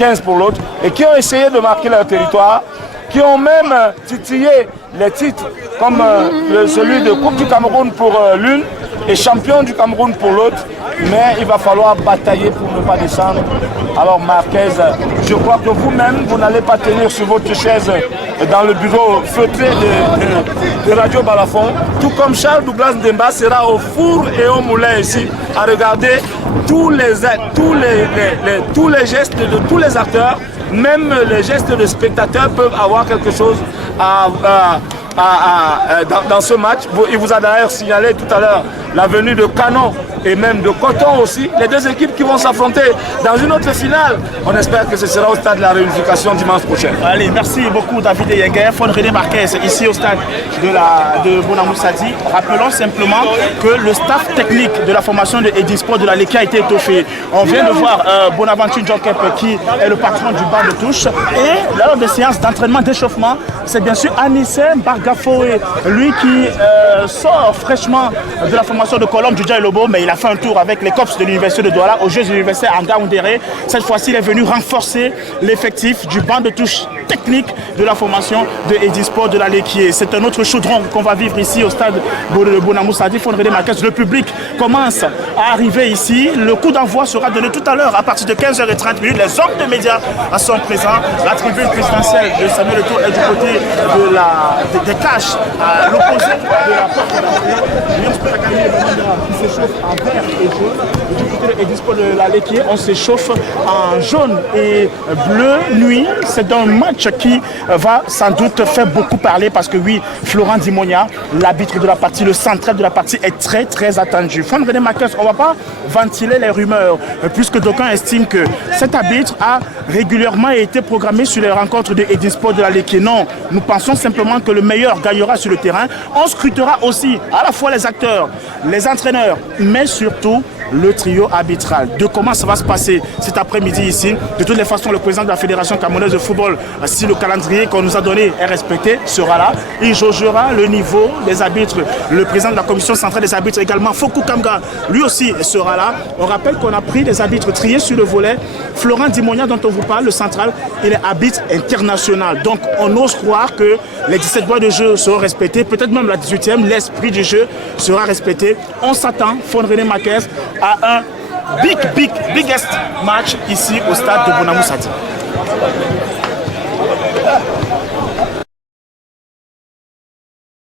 15 pour l'autre, et qui ont essayé de marquer leur territoire, qui ont même titillé les titres, comme celui de Coupe du Cameroun pour l'une et champion du Cameroun pour l'autre. Mais il va falloir batailler pour ne pas descendre. Alors Marquez, je crois que vous-même, vous n'allez pas tenir sur votre chaise dans le bureau feutré de Radio Balafon, tout comme Charles Douglas Demba sera au four et au moulin ici à regarder tous les gestes de tous les acteurs, même les gestes de spectateurs peuvent avoir quelque chose dans ce match. Il vous a d'ailleurs signalé tout à l'heure la venue de Canon et même de Coton aussi, les deux équipes qui vont s'affronter dans une autre finale. On espère que ce sera au stade de la réunification dimanche prochain. Allez, merci beaucoup David Yenger. René Marquez, ici au stade de Bonamou Sadi. Rappelons simplement que le staff technique de la formation de Edisport de la Leki a été étoffé. On vient de voir Bonaventure Jokep qui est le patron du banc de touche. Et lors des séances d'entraînement, d'échauffement, c'est bien sûr Anissem Bargafoé, lui qui sort fraîchement de la formation de Colombe du Lobo, mais il a fait un tour avec les cops de l'université de Douala aux Jeux universitaires en Gaoundéré. Cette fois-ci, il est venu renforcer l'effectif du banc de touche technique de la formation de Edisport de la Leki. C'est un autre chaudron qu'on va vivre ici au stade de Bonamou Sadi. René Marquez, le public commence à arriver ici. Le coup d'envoi sera donné tout à l'heure à partir de 15h30. Les hommes de médias sont présents. La tribune présidentielle de Samuel Eto'o est du côté des caches à l'opposé de la porte d'entrée. Qui s'échauffe en vert et jaune. Du côté de Edisport de la Leki, on s'échauffe en jaune et bleu nuit. C'est un match qui va sans doute faire beaucoup parler parce que oui, Florent Dimonia, l'arbitre de la partie, le central de la partie est très très attendu. René Marquez, on ne va pas ventiler les rumeurs puisque d'aucuns estiment que cet arbitre a régulièrement été programmé sur les rencontres de Edisport de la Leki. Non, nous pensons simplement que le meilleur gagnera sur le terrain. On scrutera aussi à la fois les acteurs, les entraîneurs, mais surtout le trio arbitral. De comment ça va se passer cet après-midi ici. De toutes les façons, le président de la Fédération camerounaise de football, si le calendrier qu'on nous a donné est respecté, sera là. Il jaugera le niveau des arbitres. Le président de la commission centrale des arbitres également, Fokou Kamga, lui aussi sera là. On rappelle qu'on a pris des arbitres triés sur le volet. Florent Dimonia, dont on vous parle, le central, il est arbitre international. Donc on ose croire que les 17 bois de jeu seront respectés. Peut-être même la 18e, l'esprit du jeu sera respecté. On s'attend, René Marquez, à un biggest match ici au stade de Bonamou Sadi.